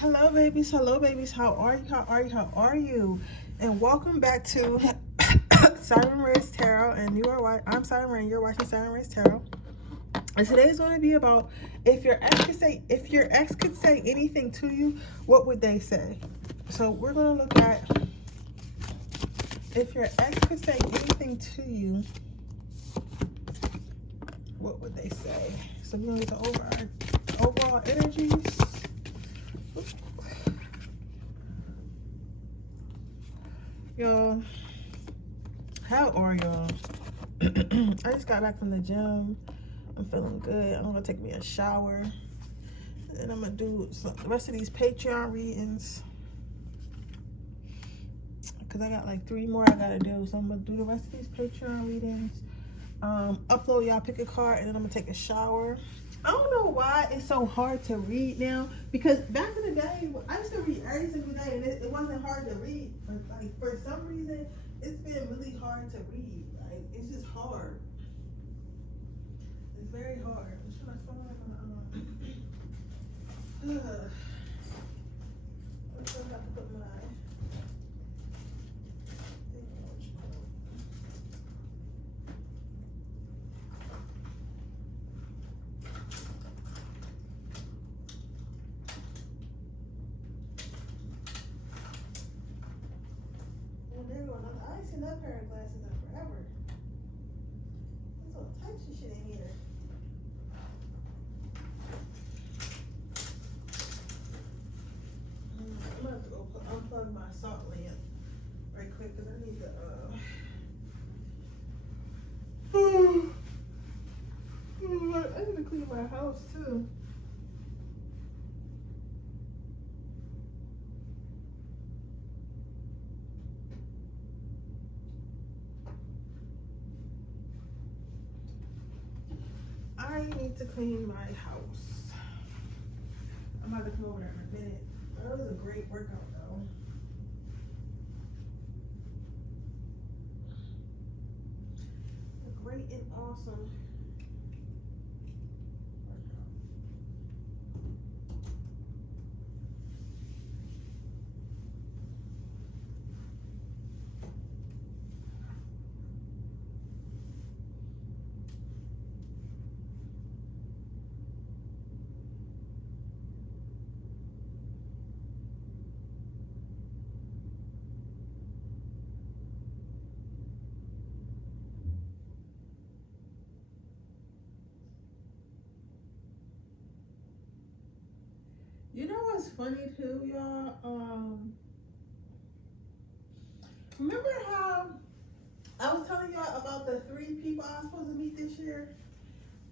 Hello babies, how are you? And welcome back to Siren Redd's Tarot. And I'm Siren Red, you're watching Siren Redd's Tarot. And today is going to be about if your ex could say anything to you, what would they say? So we're going to look at if your ex could say anything to you, what would they say? So we're going to get the overall energies. Y'all, how are y'all? I just got back from the gym. I'm feeling good. I'm gonna take me a shower, and I'm gonna do the rest of these Patreon readings because I got like 3 more I gotta do. So I'm gonna do the rest of these Patreon readings, upload y'all, pick a card, and then I'm gonna take a shower. I don't know why it's so hard to read now, because back in the day I used to read every single day and it wasn't hard to read, but like for some reason it's been really hard to read. Like it's just hard. It's very hard. I'm trying to find I'm still have to put my there go another. I ain't seen that pair of glasses in forever. There's all types of shit in here. I'm gonna have to go unplug my salt lamp right quick because I need to I need to clean my house too. I need to clean my house. I'm about to come over there in a minute. That was a great workout though. A great and awesome workout. You know what's funny too, y'all? Remember how I was telling y'all about the 3 people I was supposed to meet this year?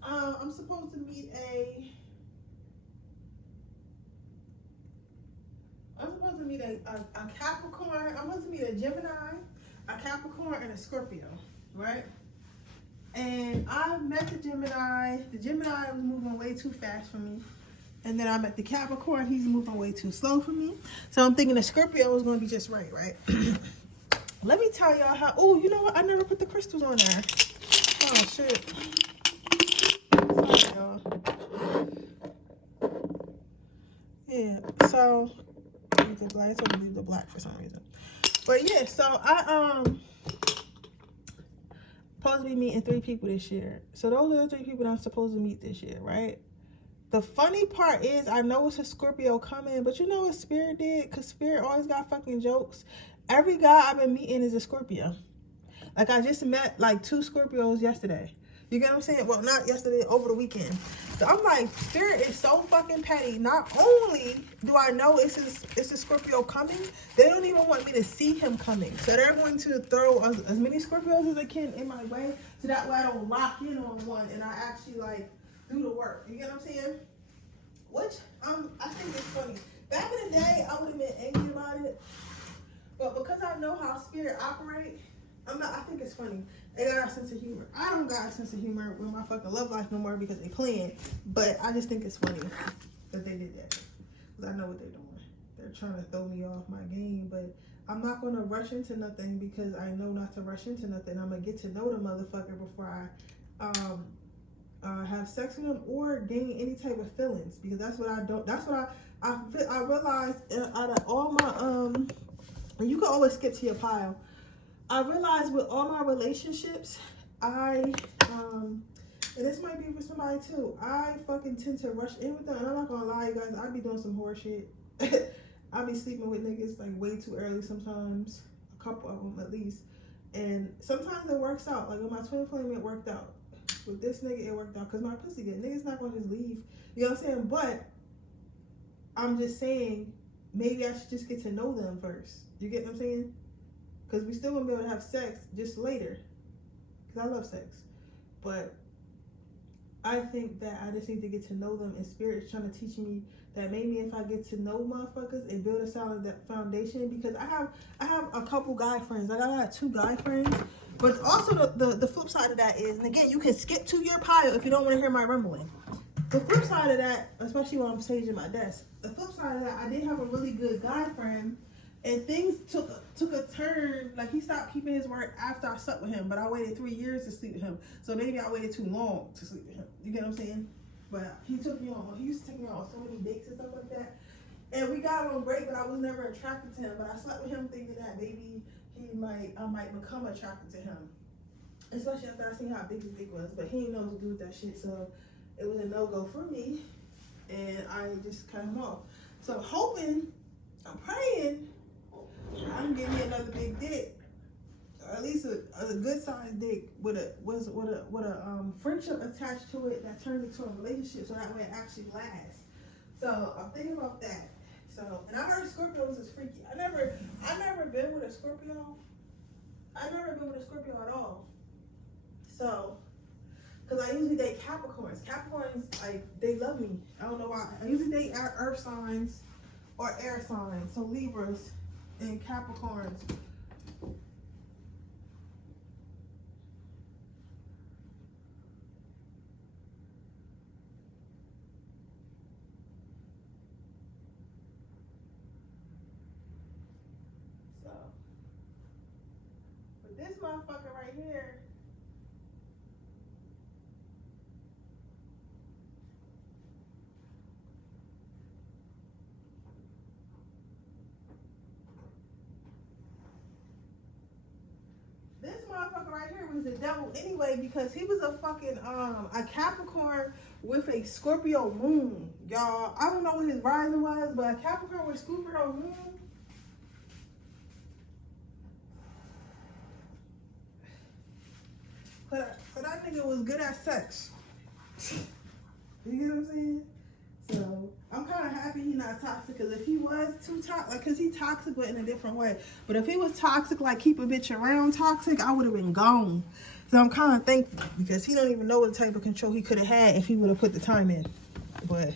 I'm supposed to meet a Capricorn. I'm supposed to meet a Gemini, a Capricorn, and a Scorpio, right? And I met the Gemini. The Gemini was moving way too fast for me. And then I met the Capricorn. He's moving way too slow for me. So I'm thinking the Scorpio is going to be just right? Let me tell y'all how. Oh, you know what? I never put the crystals on there. Oh, shit. Sorry, y'all. Yeah, so leave the black. So leave the black for some reason. But yeah, so I supposed to be meeting 3 people this year. So those are the 3 people that I'm supposed to meet this year, right? The funny part is I know it's a Scorpio coming, but you know what Spirit did? Because Spirit always got fucking jokes. Every guy I've been meeting is a Scorpio. Like I just met like 2 Scorpios yesterday. You get what I'm saying? Well, not yesterday, over the weekend. So I'm like, Spirit is so fucking petty. Not only do I know it's a Scorpio coming, they don't even want me to see him coming. So they're going to throw as many Scorpios as they can in my way, so that way I don't lock in on one and I actually like do the work. You get what I'm saying? Which I think it's funny. Back in the day, I would have been angry about it, but because I know how Spirit operate, I think it's funny. They got a sense of humor. I don't got a sense of humor with my fucking love life no more because they playing. But I just think it's funny that they did that. Because I know what they're doing. They're trying to throw me off my game. But I'm not going to rush into nothing because I know not to rush into nothing. I'm going to get to know the motherfucker before I have sex with him or gain any type of feelings, because that's what I don't. That's what I realized out of all my and you can always skip to your pile. I realized with all my relationships, and this might be for somebody too, I fucking tend to rush in with them, and I'm not gonna lie, you guys, I be doing some horse shit. I be sleeping with niggas like way too early sometimes, a couple of them at least, and sometimes it works out. Like with my twin flame, it worked out. With this nigga, it worked out because my pussy good. Niggas not gonna just leave. You know what I'm saying? But I'm just saying, maybe I should just get to know them first. You get what I'm saying? Because we still gonna be able to have sex just later. Because I love sex. But I think that I just need to get to know them, and Spirit's trying to teach me that maybe if I get to know motherfuckers and build a solid that foundation, because I have a couple guy friends. Like I got 2 guy friends, but also the flip side of that is, and again, you can skip to your pile if you don't want to hear my rumbling. The flip side of that, especially when I'm staging my desk, the flip side of that, I did have a really good guy friend, and things took a turn. Like he stopped keeping his word after I slept with him, but I waited 3 years to sleep with him. So maybe I waited too long to sleep with him. You get what I'm saying? But he took me on. He used to take me on so many dates and stuff like that. And we got on great, but I was never attracted to him. But I slept with him thinking that maybe I might become attracted to him, especially after I seen how big his dick was. But he didn't know what to do with that shit, so it was a no-go for me, and I just cut him off. So I'm praying, I can get me another big dick, or at least a good sized dick with a friendship attached to it that turns into a relationship, so that way it actually lasts. So I'm thinking about that. So, and I heard Scorpios is freaky. I never been with a Scorpio. I never been with a Scorpio at all. So, because I usually date Capricorns. Capricorns, like, they love me. I don't know why. I usually date earth signs or air signs. So Libras and Capricorns. So, but this motherfucker right here, was the devil anyway, because he was a fucking a Capricorn with a Scorpio moon, y'all. I don't know what his rising was, but a Capricorn with Scorpio moon. So that nigga was good at sex. You get what I'm saying? So I'm kind of happy he's not toxic, because if he was too toxic, like, because he's toxic but in a different way. But if he was toxic, like keep a bitch around toxic, I would have been gone. So I'm kind of thankful, because he don't even know what type of control he could have had if he would have put the time in. But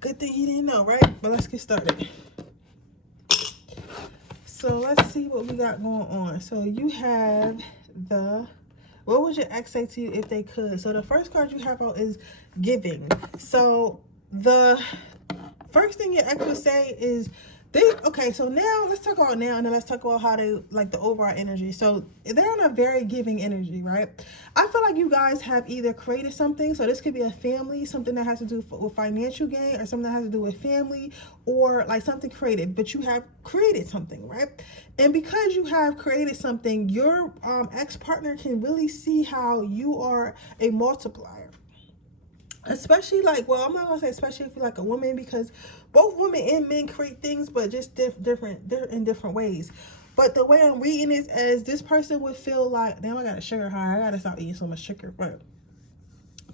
good thing he didn't know, right? But let's get started. So let's see what we got going on. So you have what would your ex say to you if they could? So the first card you have out is giving. So the first thing your ex would say is okay, so now let's talk about now, and then let's talk about how they like the overall energy. So they're on a very giving energy, right? I feel like you guys have either created something, so this could be a family, something that has to do with financial gain, or something that has to do with family, or like something created, but you have created something, right? And because you have created something, your ex-partner can really see how you are a multiplier. Especially like, well, I'm not gonna say especially if you're like a woman, because both women and men create things, but just different in different ways. But the way I'm reading is as this person would feel like, damn, I got a sugar high, I gotta stop eating so much sugar. But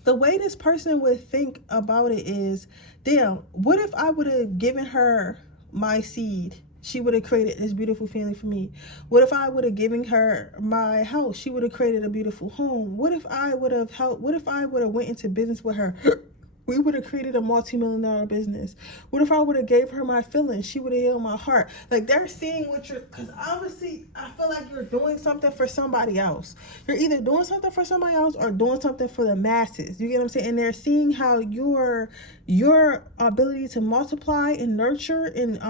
the way this person would think about it is, damn, what if I would have given her my seed? She would have created this beautiful family for me. What if I would have given her my house? She would have created a beautiful home. What if I would have helped? What if I would have went into business with her? We would have created a multi-million-dollar business. What if I would have gave her my feelings? She would have healed my heart. Like, they're seeing what you're, because obviously I feel like you're doing something for somebody else. You're either doing something for somebody else or doing something for the masses. You get what I'm saying? And they're seeing how your ability to multiply and nurture and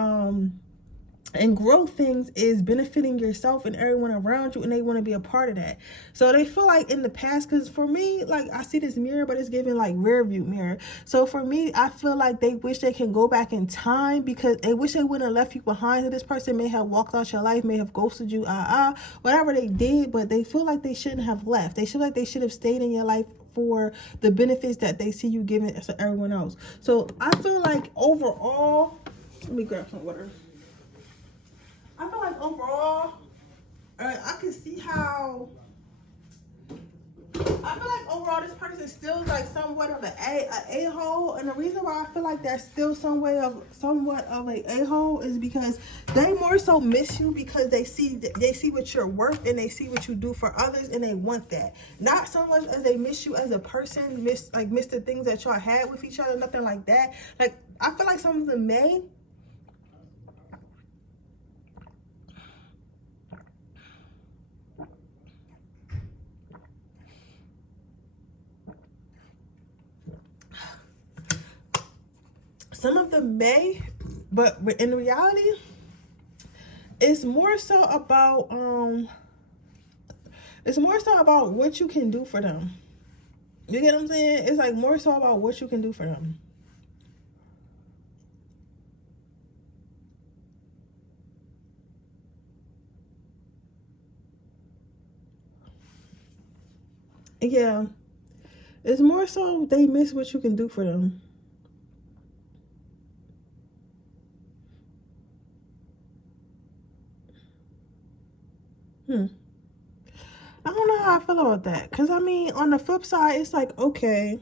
and grow things is benefiting yourself and everyone around you, and they want to be a part of that. So they feel like in the past, because for me, like, I see this mirror, but it's giving like rear view mirror. So for me, I feel like they wish they can go back in time, because they wish they wouldn't have left you behind. So this person may have walked out your life, may have ghosted you, whatever they did, but they feel like they shouldn't have left. They feel like they should have stayed in your life for the benefits that they see you giving to everyone else. So I feel like overall, let me grab some water. I feel like overall, I can see how. I feel like overall this person still is like somewhat of an a-hole, and the reason why I feel like that's still somewhat of a a-hole is because they more so miss you, because they see what you're worth, and they see what you do for others, and they want that. Not so much as they miss you as a person, miss the things that y'all had with each other, nothing like that. Like, I feel like some of them may. Some of them may, but in reality, it's more so about what you can do for them. You get what I'm saying? It's like more so about what you can do for them. Yeah. It's more so they miss what you can do for them. I don't know how I feel about that. Because, I mean, on the flip side, it's like, okay.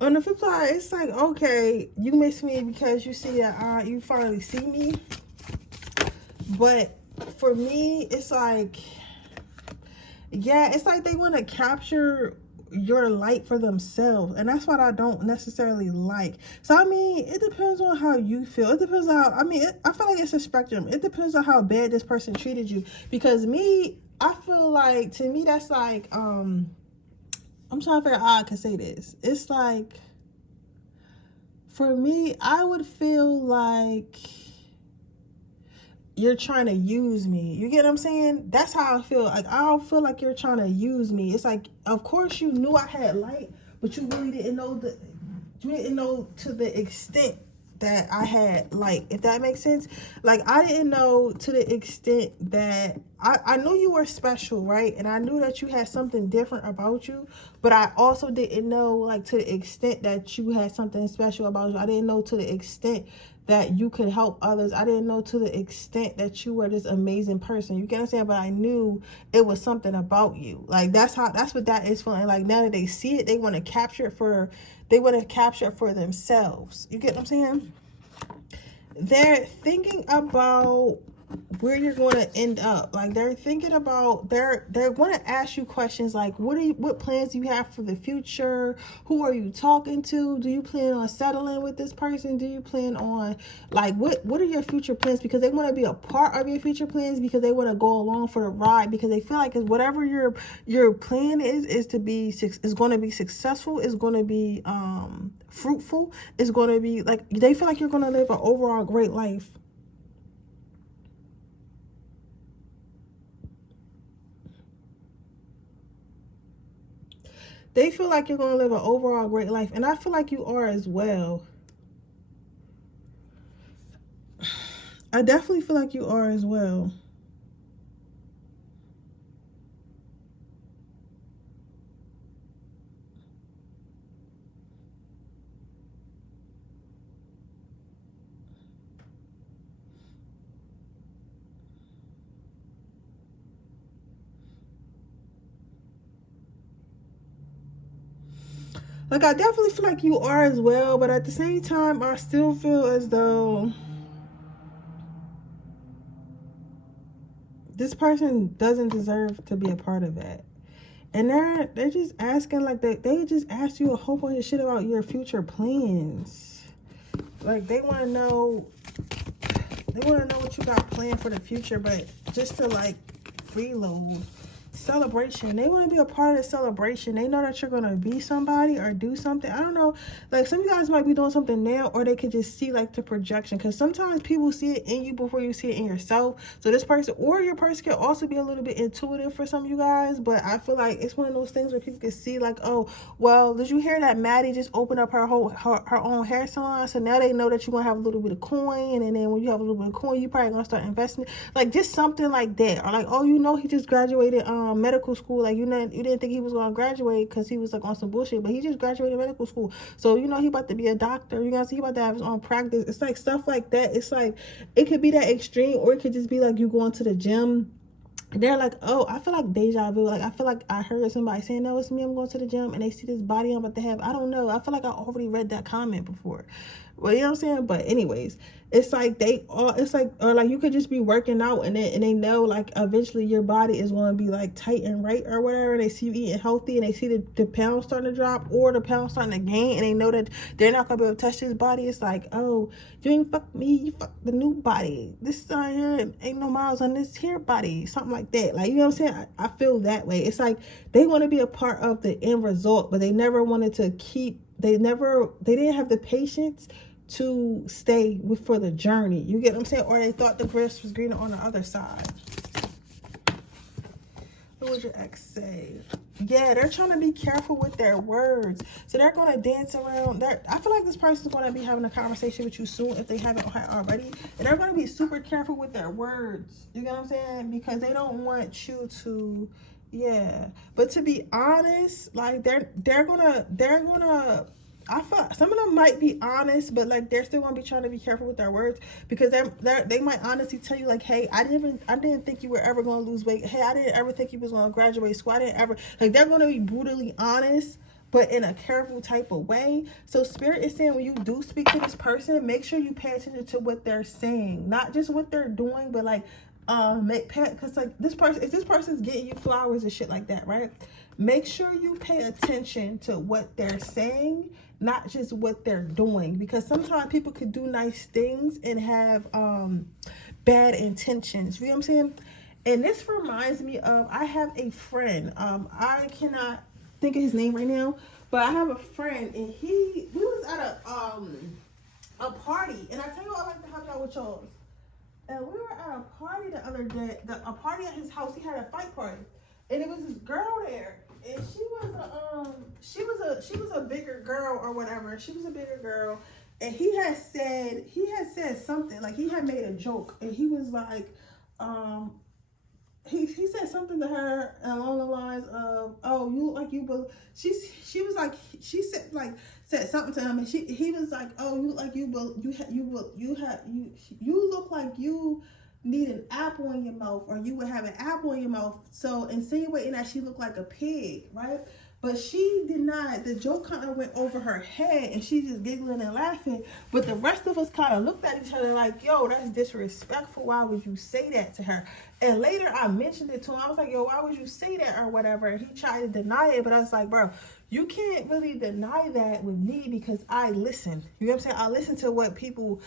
On the flip side, it's like, okay, you miss me because you see that you finally see me. But for me, it's like, yeah, it's like they want to capture your light for themselves, and that's what I don't necessarily like. So I mean, it depends on how you feel. It depends on how, I mean, I feel like it's a spectrum. It depends on how bad this person treated you, because me, I feel like, to me, that's like, I'm trying to figure out how I can say this. It's like, for me, I would feel like you're trying to use me. You get what I'm saying? That's how I feel. Like, I don't feel like you're trying to use me. It's like, of course you knew I had light, but you really didn't know to the extent that I had light, if that makes sense. Like, I didn't know to the extent that I knew you were special, right? And I knew that you had something different about you, but I also didn't know, like, to the extent that you had something special about you. I didn't know to the extent that you could help others. I didn't know to the extent that you were this amazing person. You get what I'm saying? But I knew it was something about you. Like, that's what that is feeling. Like, now that they see it, they want to capture it for themselves. You get what I'm saying? They're thinking about where you're going to end up. Like, they're thinking about, they're going to ask you questions like, what plans do you have for the future? Who are you talking to? Do you plan on settling with this person? Do you plan on, like, what are your future plans? Because they want to be a part of your future plans, because they want to go along for the ride, because they feel like whatever your plan is going to be successful, is going to be fruitful, is going to be, like, they feel like you're going to live an overall great life. They feel like you're going to live an overall great life. And I feel like you are as well. I definitely feel like you are as well. Like, I definitely feel like you are as well, but at the same time, I still feel as though this person doesn't deserve to be a part of that. And they're just asking, like, they just asked you a whole bunch of shit about your future plans. Like, they want to know what you got planned for the future, but just to, like, freeload. Celebration. They want to be a part of the celebration. They know that you're going to be somebody or do something. I don't know. Like, some of you guys might be doing something now, or they could just see, like, the projection. Because sometimes people see it in you before you see it in yourself. So this person or your person can also be a little bit intuitive for some of you guys. But I feel like it's one of those things where people can see, like, oh, well, did you hear that Maddie just opened up her own hair salon? So now they know that you're going to have a little bit of coin. And then when you have a little bit of coin, you probably going to start investing. Like, just something like that. Or like, oh, you know, he just graduated medical school. Like, you didn't think he was going to graduate because he was like on some bullshit, but he just graduated medical school. So, you know, he about to be a doctor. You guys, he about to have his own practice. It's like stuff like that. It's like, it could be that extreme, or it could just be like you going to the gym. They're like, oh, I feel like deja vu. Like, I feel like I heard somebody saying, no, it's me, I'm going to the gym, and they see this body I'm about to have. I don't know. I feel like I already read that comment before. Well, you know what I'm saying? But anyways, it's like or like you could just be working out, and they know, like, eventually your body is going to be like tight and right or whatever. And they see you eating healthy, and they see the pounds starting to drop or the pounds starting to gain, and they know that they're not going to be able to touch this body. It's like, oh, you ain't fuck me, you fuck the new body. This here ain't no miles on this here body, something like that. Like, you know what I'm saying? I feel that way. It's like they want to be a part of the end result, but they never wanted to they didn't have the patience to stay for the journey. You get what I'm saying? Or they thought the grass was greener on the other side. What would your ex say? Yeah, they're trying to be careful with their words. So they're going to dance around. I feel like this person's going to be having a conversation with you soon if they haven't already. And they're going to be super careful with their words. You get what I'm saying? Because they don't want you to, yeah. But to be honest, like, they're gonna I feel some of them might be honest, but like they're still gonna be trying to be careful with their words, because they might honestly tell you, like, hey, I didn't think you were ever gonna lose weight. Hey, I didn't ever think you was gonna graduate school. I didn't ever, like, they're gonna be brutally honest, but in a careful type of way. So Spirit is saying, when you do speak to this person, make sure you pay attention to what they're saying, not just what they're doing, but like because like if this person's getting you flowers and shit like that, right? Make sure you pay attention to what they're saying, not just what they're doing, because sometimes people could do nice things and have bad intentions. You know what I'm saying? And this reminds me of, I have a friend. I cannot think of his name right now, but I have a friend, and we was at a party, and I tell you what, I like to help y'all with y'all. And we were at a party the other day. A party at his house. He had a fight party, and it was this girl there, and she was a bigger girl or whatever. She was a bigger girl, and he had said something, like, he had made a joke, and he was like, he said something to her along the lines of, "Oh, you look like you," but she was like, she said something to him, and he was like, "Oh, you look like you look like you need an apple in your mouth, or you would have an apple in your mouth." So insinuating that she looked like a pig, right? But she did not. The joke kind of went over her head, and she just giggling and laughing. But the rest of us kind of looked at each other like, yo, that's disrespectful. Why would you say that to her? And later I mentioned it to him. I was like, yo, why would you say that or whatever? And he tried to deny it, but I was like, bro, you can't really deny that with me, because I listen. You know what I'm saying? I listen to what people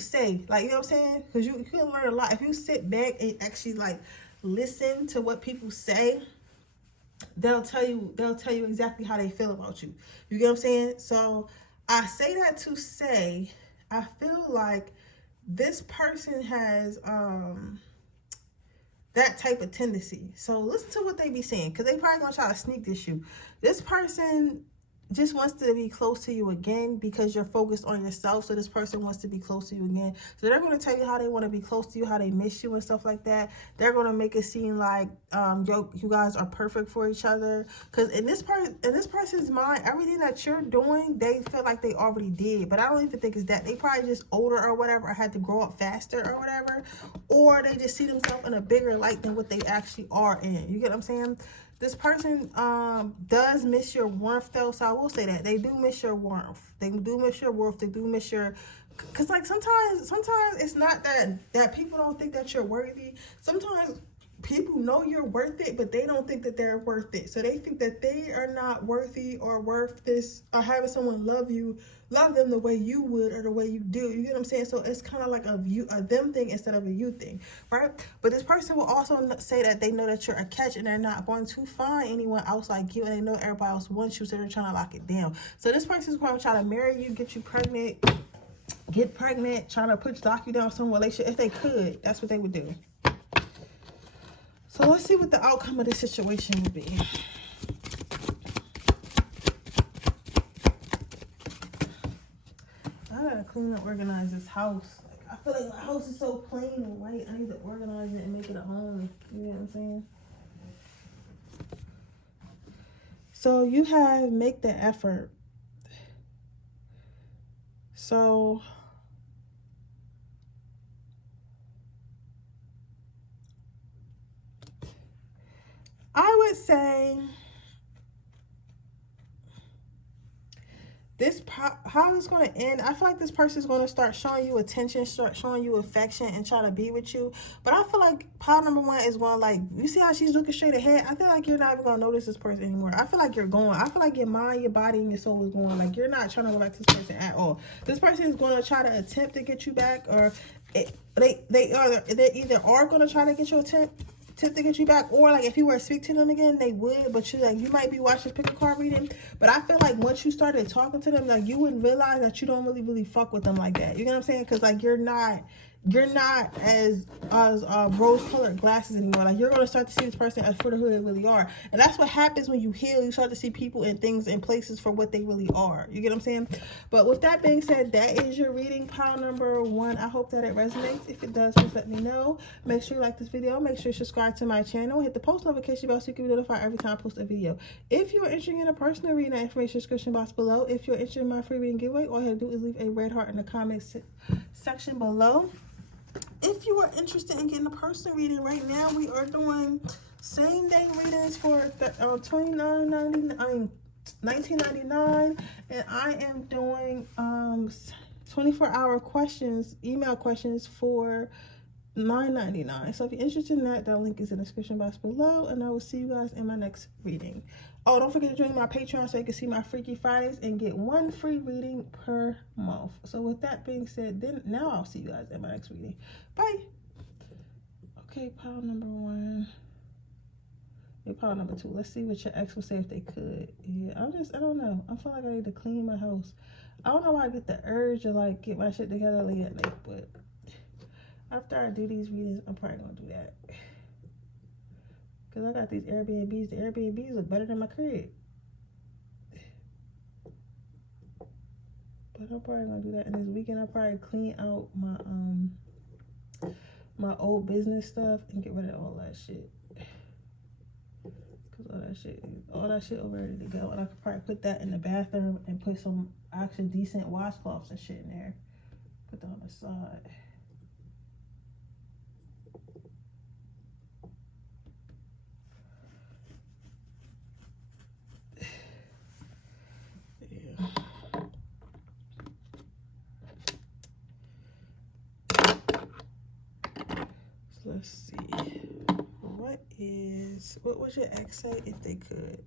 say. Like, you know what I'm saying? Because you can learn a lot. If you sit back and actually, like, listen to what people say, they'll tell you exactly how they feel about you. You get what I'm saying? So I say that to say, I feel like this person has that type of tendency. So listen to what they be saying, because they probably gonna try to sneak this you. This person just wants to be close to you again, because you're focused on yourself. So this person wants to be close to you again. So they're going to tell you how they want to be close to you, how they miss you and stuff like that. They're going to make it seem like you guys are perfect for each other. Because in this person's mind, everything that you're doing, they feel like they already did. But I don't even think it's that. They probably just older or whatever, or had to grow up faster or whatever. Or they just see themselves in a bigger light than what they actually are in. You get what I'm saying? This person does miss your warmth though, so I will say that they do miss your warmth. They do miss your warmth. They do miss your, cause like sometimes it's not that people don't think that you're worthy. Sometimes people know you're worth it, but they don't think that they're worth it. So they think that they are not worthy or worth this, or having someone love them the way you would or the way you do. You get what I'm saying? So it's kind of like a them thing instead of a you thing, right? But this person will also say that they know that you're a catch and they're not going to find anyone else like you, and they know everybody else wants you, so they're trying to lock it down. So this person is going to try to marry you, get you pregnant, trying to lock you down some relationship. If they could, that's what they would do. So let's see what the outcome of this situation will be. I gotta clean and organize this house. Like, I feel like my house is so plain and white. I need to organize it and make it a home. You know what I'm saying? So you have make the effort. So I would say how it's going to end. I feel like this person is going to start showing you attention, start showing you affection, and trying to be with you. But I feel like pile number one is going, like, you see how she's looking straight ahead? I feel like you're not even going to notice this person anymore. I feel like you're going. I feel like your mind, your body, and your soul is going. Like, you're not trying to go back to this person at all. This person is going to try to attempt to get you back, or they either are going to try to get you attempt to get you back, or like if you were to speak to them again, they would, but you might be watching pick a card reading. But I feel like once you started talking to them, like, you wouldn't realize that you don't really fuck with them like that. You know what I'm saying? Because like you're not as rose-colored glasses anymore. Like, you're going to start to see this person as for who they really are. And that's what happens when you heal. You start to see people and things and places for what they really are. You get what I'm saying? But with that being said, that is your reading, pile number one. I hope that it resonates. If it does, please let me know. Make sure you like this video. Make sure you subscribe to my channel. Hit the post notification bell so you can be notified every time I post a video. If you're interested in a personal reading, that information description box below. If you're interested in my free reading giveaway, all you have to do is leave a red heart in the comments section below. If you are interested in getting a personal reading right now, we are doing same day readings for $19.99, and I am doing 24-hour questions, email questions for $9.99. So if you're interested in that link is in the description box below, and I will see you guys in my next reading. Oh, don't forget to join my Patreon so you can see my Freaky Fridays and get one free reading per month. So with that being said, then now I'll see you guys in my next reading. Bye. Okay, pile number one. Yeah, pile number two. Let's see what your ex would say if they could. Yeah, I don't know. I feel like I need to clean my house. I don't know why I get the urge to like get my shit together late at night, but after I do these readings, I'm probably gonna do that. Cause I got these Airbnbs. The Airbnbs look better than my crib. But I'm probably gonna do that. And this weekend I'll probably clean out my old business stuff and get rid of all that shit. Cause all that shit over ready to go. And I could probably put that in the bathroom and put some actually decent washcloths and shit in there. Put that on the side. Let's see. What would your ex say if they could?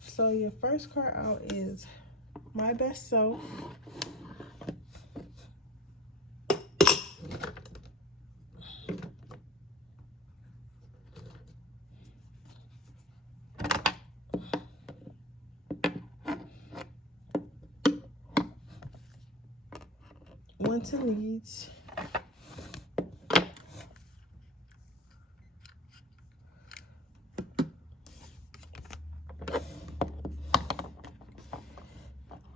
So your first card out is My Best Self. Wants and Needs.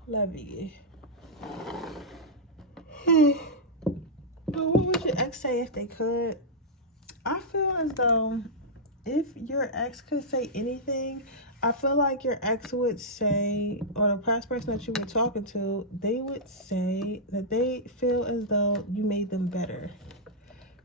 Lovey. But what would your ex say if they could? I feel as though if your ex could say anything, I feel like your ex would say, or the past person that you were talking to, they would say that they feel as though you made them better.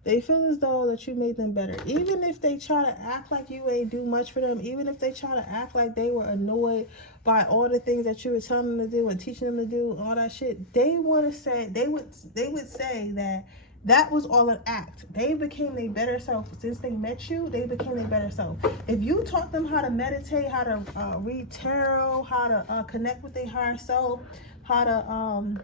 They feel as though that you made them better. Even if they try to act like you ain't do much for them, even if they try to act like they were annoyed by all the things that you were telling them to do and teaching them to do, all that shit, they want to say, they would say that was all an act. They became their better self. Since they met you, they became their better self. If you taught them how to meditate, how to read tarot, how to connect with their higher self, how to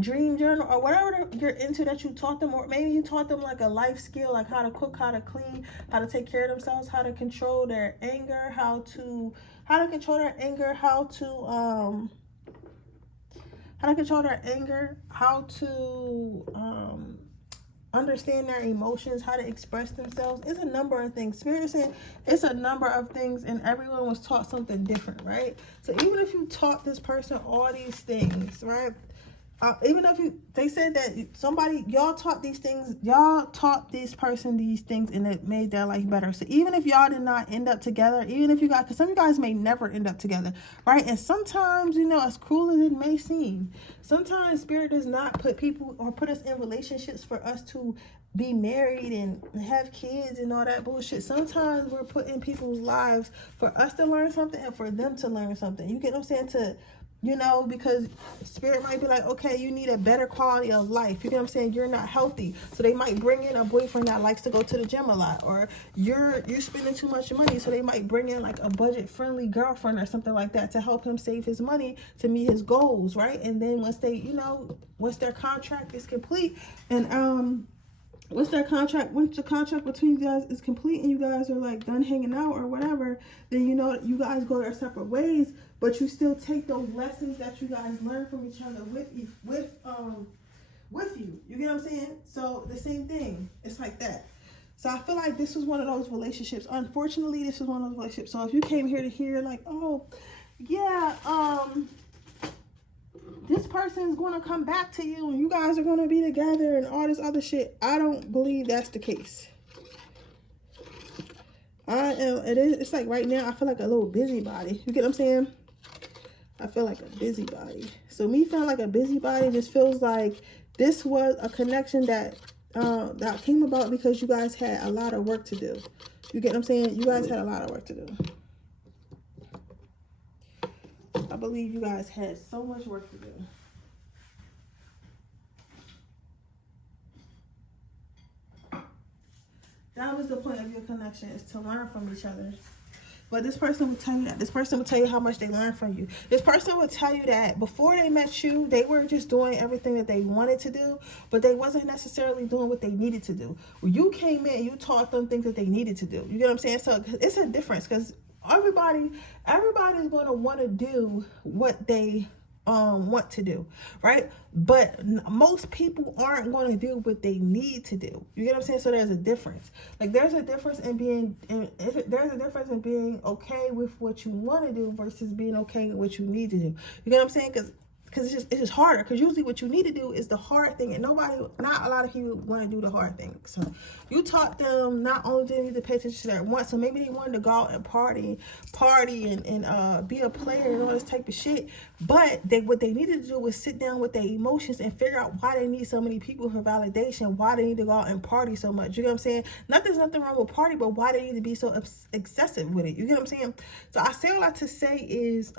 dream journal, or whatever you're into that you taught them, or maybe you taught them like a life skill, like how to cook, how to clean, how to take care of themselves, how to control their anger, how to control their anger, how to understand their emotions, how to express themselves. It's a number of things. Spirit said it's a number of things, and everyone was taught something different, right? So even if you taught this person all these things, right? Even if they said that y'all taught this person these things, and it made their life better. So even if y'all did not end up together, even if you guys, because some of you guys may never end up together, right? And sometimes, as cruel as it may seem, sometimes Spirit does not put people or put us in relationships for us to be married and have kids and all that bullshit. Sometimes we're put in people's lives for us to learn something and for them to learn something. You get what I'm saying? Because Spirit might be like, okay, you need a better quality of life. You get what I'm saying? You're not healthy. So they might bring in a boyfriend that likes to go to the gym a lot. Or you're spending too much money. So they might bring in like a budget-friendly girlfriend or something like that to help him save his money to meet his goals, right? And then once their contract is complete, and once the contract between you guys is complete and you guys are like done hanging out or whatever, then you guys go their separate ways, but you still take those lessons that you guys learn from each other with you. You get what I'm saying? So the same thing. It's like that. So I feel like this was one of those relationships. Unfortunately, this was one of those relationships. So if you came here to hear like, oh yeah, this person is going to come back to you and you guys are going to be together and all this other shit, I don't believe that's the case. It's like right now I feel like a little busybody. You get what I'm saying? I feel like a busybody. So me feeling like a busybody just feels like this was a connection that came about because you guys had a lot of work to do. You get what I'm saying? You guys had a lot of work to do. I believe you guys had so much work to do. That was the point of your connection, is to learn from each other. But this person will tell you that. This person will tell you how much they learned from you. This person will tell you that before they met you, they were just doing everything that they wanted to do, but they wasn't necessarily doing what they needed to do. When you came in, you taught them things that they needed to do. You get what I'm saying? So it's a difference, because everybody's going to want to do what they want to do, right? But most people aren't going to do what they need to do. You get what I'm saying? So there's a difference. Like there's a difference in being okay with what you want to do versus being okay with what you need to do. You get what I'm saying? Because it's just harder. Because usually what you need to do is the hard thing, and not a lot of people want to do the hard thing. So you taught them not only do they need to pay attention to their wants, so maybe they wanted to go out and party and be a player and all this type of shit. But what they needed to do was sit down with their emotions and figure out why they need so many people for validation, why they need to go out and party so much. You get what I'm saying? There's nothing wrong with party, but why they need to be so excessive with it. You get what I'm saying? So I say a lot to say is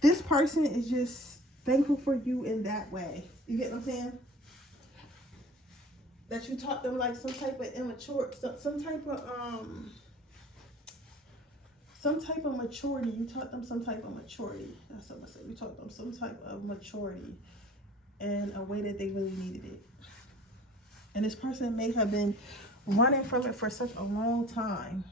this person is just thankful for you in that way. You get what I'm saying? That you taught them like some type of some type of maturity. You taught them some type of maturity. That's what I said. You taught them some type of maturity in a way that they really needed it. And this person may have been running from it for such a long time.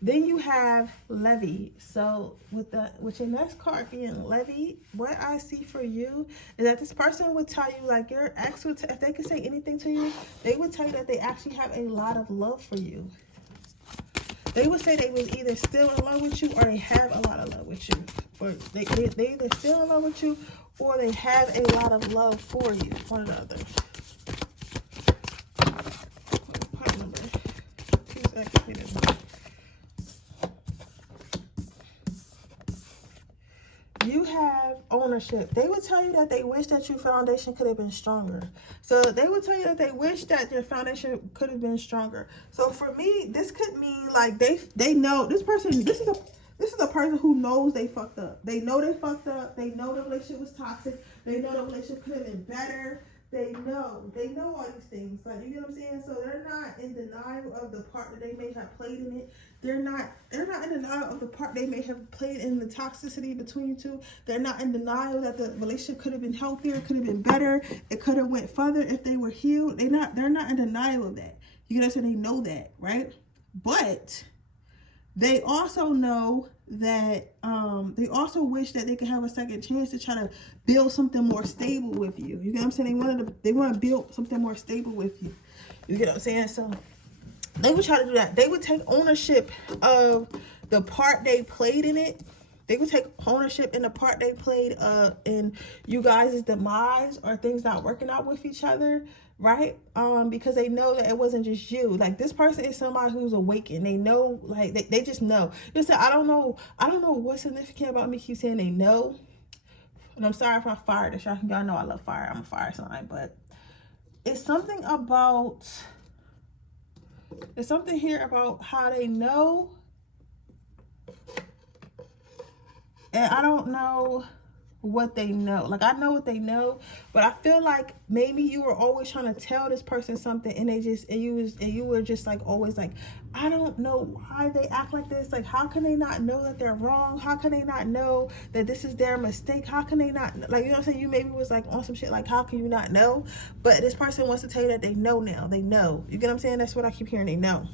Then you have Levy. So with your next card being Levy, what I see for you is that this person would tell you, like your ex would, if they could say anything to you, they would tell you that they actually have a lot of love for you. They would say they was either still in love with you or they have a lot of love with you. Or they either still in love with you or they have a lot of love for you. One or the other. Part number. 2 seconds. ownership. They would tell you that they wish that your foundation could have been stronger. So they would tell you that they wish that your foundation could have been stronger. So for me, this could mean like they know this person. This is a person who knows they fucked up. They know they fucked up. They know the relationship was toxic. They know the relationship could have been better. They know all these things. Like, you get what I'm saying? So they're not in denial of the part that they may have played in it. They're not in denial of the part they may have played in the toxicity between you two. They're not in denial that the relationship could have been healthier, could have been better, it could have went further if they were healed. They're not in denial of that. You get what I'm saying? They know that, right? But they also know that they also wish that they could have a second chance to try to build something more stable with you. You get what I'm saying? They want to build something more stable with you. You get what I'm saying? So they would try to do that. They would take ownership of the part they played in it. They would take ownership in the part they played in you guys' demise or things not working out with each other, right? Because they know that it wasn't just you. Like, this person is somebody who's awakened. They know, like, they just know. Listen, I don't know what's significant about me keep saying they know. And I'm sorry if I fired this. Y'all know I love fire. I'm a fire sign, but it's something here about how they know. And I don't know what they know. Like, I know what they know, but I feel like maybe you were always trying to tell this person something, and you were just like always like, I don't know why they act like this. Like, how can they not know that they're wrong? How can they not know that this is their mistake? How can they not, like, you know what I'm saying? You maybe was like on some shit like, how can you not know? But this person wants to tell you that they know now. They know. You get what I'm saying? That's what I keep hearing. They know.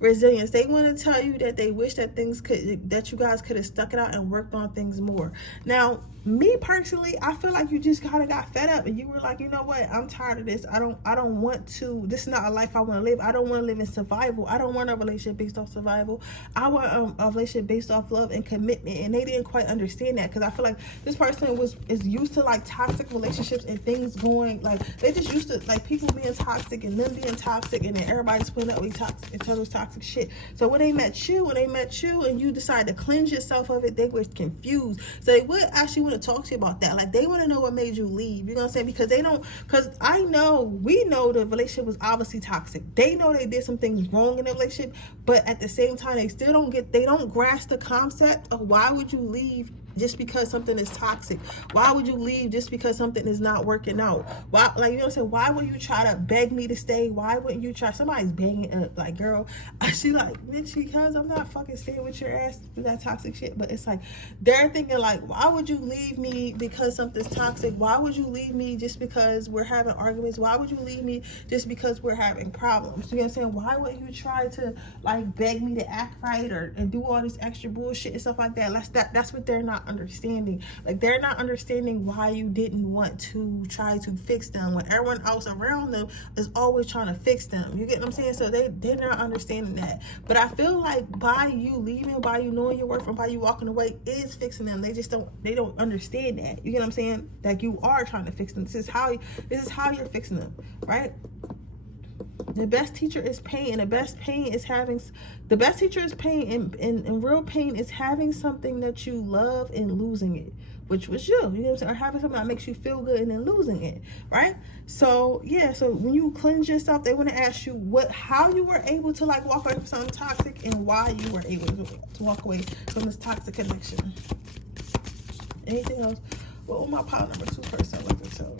Resilience. They want to tell you that they wish that that you guys could have stuck it out and worked on things more. Now, me personally, I feel like you just kind of got fed up and you were like, you know what, I'm tired of this. I don't want to, this is not a life I want to live. I don't want to live in survival. I don't want a relationship based off survival. I want a relationship based off love and commitment. And they didn't quite understand that, because I feel like this person is used to like toxic relationships and things going, like, they just used to like people being toxic and them being toxic, and then everybody splitting up with each other's toxic shit. So when they met you and you decided to cleanse yourself of it, they were confused. So they would actually want to talk to you about that. Like, they want to know what made you leave. You know what I'm saying? Because we know the relationship was obviously toxic. They know they did some things wrong in the relationship, but at the same time, they don't grasp the concept of why would you leave just because something is toxic? Why would you leave just because something is not working out? Why, like, you know what I'm saying? Why would you try to beg me to stay? Why wouldn't you try? Somebody's begging up, like, girl, she like, bitch, because I'm not fucking staying with your ass through that toxic shit. But it's like, they're thinking like, why would you leave me because something's toxic? Why would you leave me just because we're having arguments? Why would you leave me just because we're having problems? You know what I'm saying? Why wouldn't you try to like beg me to act right and do all this extra bullshit and stuff like that? That's what they're not understanding. Like, they're not understanding why you didn't want to try to fix them when everyone else around them is always trying to fix them. You get what I'm saying? So they're not understanding that. But I feel like by you leaving, by you knowing your worth, and by you walking away is fixing them. They don't understand that. You get what I'm saying? Like, you are trying to fix them. This is how you're fixing them, right? The best teacher is pain, and the best teacher is pain, and real pain is having something that you love and losing it, which was you know what I'm saying, or having something that makes you feel good and then losing it, right? So yeah, so when you cleanse yourself, they want to ask you how you were able to like walk away from something toxic, and why you were able to walk away from this toxic connection. Anything else? What will my pile number 2 person look at? So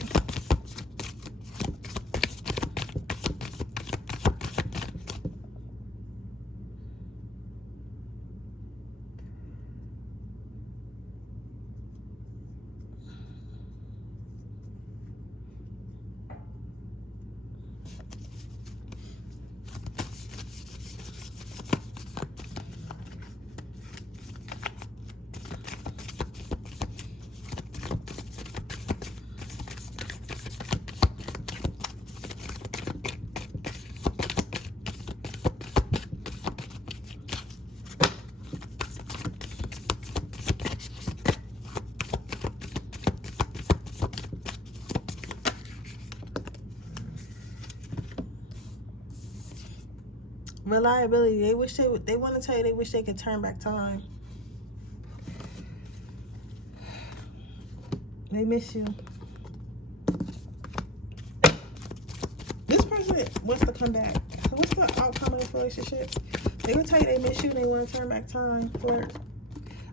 reliability. They want to tell you they wish they could turn back time. They miss you. This person wants to come back. So what's the outcome of this relationship? They will tell you they miss you and they want to turn back time. Flirt.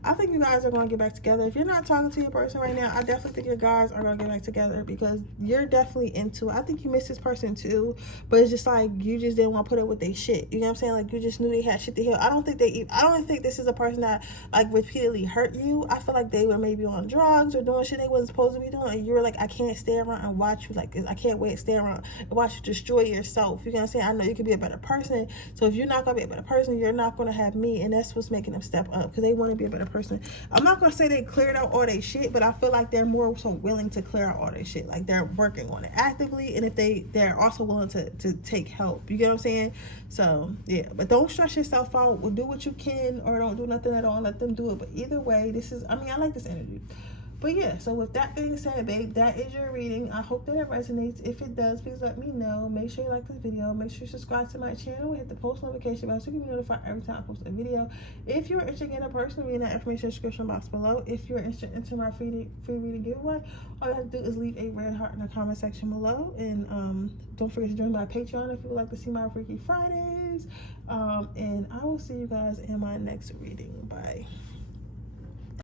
I think you guys are going to get back together. If you're not talking to your person right now, I definitely think your guys are going to get back together because you're definitely into it. I think you miss this person too, but it's just like you just didn't want to put up with their shit. You know what I'm saying? Like you just knew they had shit to heal. I don't think this is a person that like repeatedly hurt you. I feel like they were maybe on drugs or doing shit they wasn't supposed to be doing, and you were like, I can't stay around and watch you. Like I can't wait to stay around and watch you destroy yourself. You know what I'm saying? I know you could be a better person. So if you're not going to be a better person, you're not going to have me, and that's what's making them step up because they want to be a better person. I'm not gonna say they cleared out all their shit, but I feel like they're more so willing to clear out all their shit. Like they're working on it actively, and if they're also willing to take help. You get what I'm saying? So yeah, but don't stress yourself out. Do what you can, or don't do nothing at all and let them do it. But either way, I like this energy. But yeah, so with that being said, babe, that is your reading. I hope that it resonates. If it does, please let me know. Make sure you like this video. Make sure you subscribe to my channel. Hit the post notification bell so you can be notified every time I post a video. If you're interested in a person, read that information in the description box below. If you're interested in my free reading giveaway, all you have to do is leave a red heart in the comment section below. And don't forget to join my Patreon if you would like to see my Freaky Fridays. And I will see you guys in my next reading. Bye.